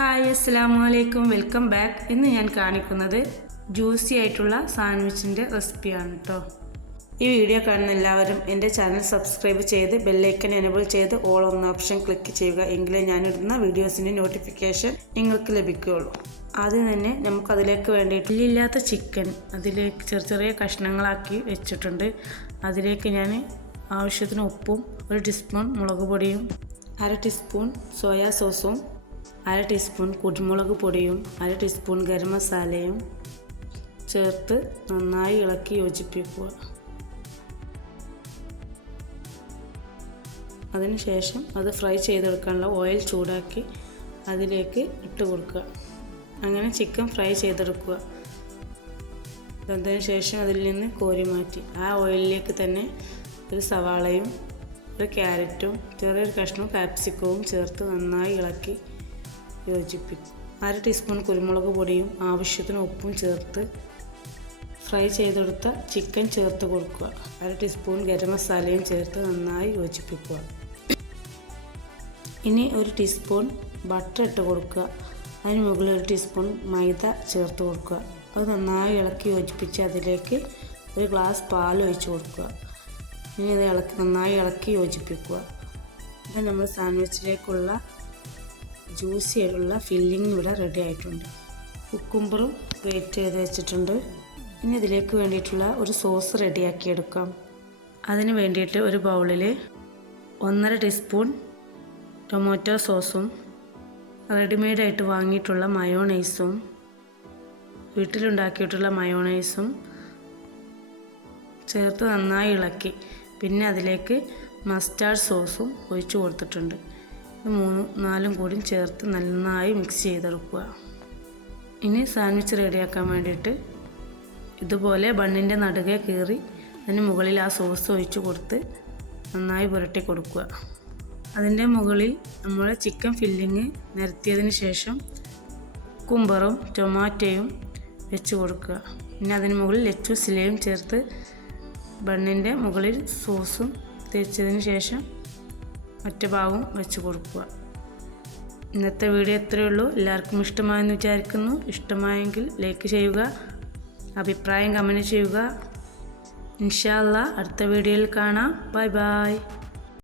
Hi അസ്സലാമു അലൈക്കും, welcome back. ഇന്ന് ഞാൻ കാണിക്കുന്നത് ജ്യൂസി ആയിട്ടുള്ള സാൻഡ്വിച്ചിൻ്റെ റെസിപ്പിയാണ് കേട്ടോ. ഈ വീഡിയോ കാണുന്ന എല്ലാവരും എൻ്റെ ചാനൽ സബ്സ്ക്രൈബ് ചെയ്ത് ബെല്ലൈക്കൻ എനേബിൾ ചെയ്ത് ഓൾ എന്ന ഓപ്ഷൻ ക്ലിക്ക് ചെയ്യുക. എങ്കിലേ ഞാനിടുന്ന വീഡിയോസിൻ്റെ നോട്ടിഫിക്കേഷൻ നിങ്ങൾക്ക് ലഭിക്കുകയുള്ളൂ. ആദ്യം തന്നെ നമുക്കതിലേക്ക് വേണ്ടിയിട്ട് ഇല്ലാത്ത ചിക്കൻ അതിലേക്ക് ചെറിയ ചെറിയ കഷ്ണങ്ങളാക്കി വെച്ചിട്ടുണ്ട്. അതിലേക്ക് ഞാൻ ആവശ്യത്തിന് ഉപ്പും 1 ടീസ്പൂൺ മുളക് പൊടിയും 1/2 ടീസ്പൂൺ സോയാ സോസും 1/2 ടീസ്പൂൺ കുരുമുളക് പൊടിയും 1/2 ടീസ്പൂൺ ഗരം മസാലയും ചേർത്ത് നന്നായി ഇളക്കി യോജിപ്പിക്കുക. അതിനുശേഷം അത് ഫ്രൈ ചെയ്തെടുക്കാനുള്ള ഓയിൽ ചൂടാക്കി അതിലേക്ക് ഇട്ട് കൊടുക്കുക. അങ്ങനെ ചിക്കൻ ഫ്രൈ ചെയ്തെടുക്കുക. അതിനുശേഷം അതിൽ നിന്ന് കോരി മാറ്റി ആ ഓയിലിലേക്ക് തന്നെ ഒരു സവാളയും 1 ക്യാരറ്റും ചെറിയൊരു കഷ്ണം കാപ്സിക്കവും ചേർത്ത് നന്നായി ഇളക്കി യോജിപ്പിക്കും. 1/2 ടീസ്പൂൺ കുരുമുളക് പൊടിയും ആവശ്യത്തിന് ഉപ്പും ചേർത്ത് ഫ്രൈ ചെയ്തെടുത്ത ചിക്കൻ ചേർത്ത് കൊടുക്കുക. 1/2 ടീസ്പൂൺ ഗരം മസാലയും ചേർത്ത് നന്നായി യോജിപ്പിക്കുക. ഇനി 1 ടീസ്പൂൺ ബട്ടർ ഇട്ട് കൊടുക്കുക. അതിന് മുകളിൽ 1 ടീസ്പൂൺ മൈദ ചേർത്ത് കൊടുക്കുക. അത് നന്നായി ഇളക്കി യോജിപ്പിച്ച് അതിലേക്ക് 1 ഗ്ലാസ് പാൽ ഒഴിച്ച് കൊടുക്കുക. ഇനി ഇത് നന്നായി ഇളക്കി യോജിപ്പിക്കുക. ഇത് നമ്മൾ സാൻഡ്വിച്ചിലേക്കുള്ള ജ്യൂസി ആയിട്ടുള്ള ഫില്ലിംഗ് ഇവിടെ റെഡി ആയിട്ടുണ്ട്. കുക്കുംബറും ഗ്രേറ്റ് ചെയ്ത് വെച്ചിട്ടുണ്ട്. ഇനി ഇതിലേക്ക് വേണ്ടിയിട്ടുള്ള ഒരു സോസ് റെഡിയാക്കി എടുക്കാം. അതിന് വേണ്ടിയിട്ട് ഒരു ബൗളിൽ 1.5 ടീസ്പൂൺ ടൊമാറ്റോ സോസും റെഡിമെയ്ഡായിട്ട് വാങ്ങിയിട്ടുള്ള മയോണൈസും വീട്ടിലുണ്ടാക്കിയിട്ടുള്ള മയോണൈസും ചേർത്ത് നന്നായി ഇളക്കി പിന്നെ അതിലേക്ക് മസ്റ്റാർഡ് സോസും ഒഴിച്ചു കൊടുത്തിട്ടുണ്ട്. 3-4 കൂടി ചേർത്ത് നന്നായി മിക്സ് ചെയ്തെടുക്കുക. ഇനി സാൻഡ്വിച്ച് റെഡിയാക്കാൻ വേണ്ടിയിട്ട് ഇതുപോലെ ബണ്ണിൻ്റെ നടുകെ കീറി അതിന് മുകളിൽ ആ സോസ് ഒഴിച്ച് കൊടുത്ത് നന്നായി പുരട്ടി കൊടുക്കുക. അതിൻ്റെ മുകളിൽ നമ്മൾ ചിക്കൻ ഫില്ലിങ് നിരത്തിയതിന് ശേഷം കുക്കുംബറും ടൊമാറ്റോയും വെച്ച് കൊടുക്കുക. പിന്നെ അതിന് മുകളിൽ ലെറ്റൂസിലയും ചേർത്ത് ബണ്ണിൻ്റെ മുകളിൽ സോസും തേച്ചതിന് ശേഷം മറ്റു ഭാഗവും വെച്ച് കൊടുക്കുക. ഇന്നത്തെ വീഡിയോ ഇത്രയേ ഉള്ളൂ. എല്ലാവർക്കും ഇഷ്ടമായെന്ന് വിചാരിക്കുന്നു. ഇഷ്ടമായെങ്കിൽ ലൈക്ക് ചെയ്യുക, അഭിപ്രായം കമൻറ്റ് ചെയ്യുക. ഇൻഷാ അല്ലാഹ് അടുത്ത വീഡിയോയിൽ കാണാം. Bye bye.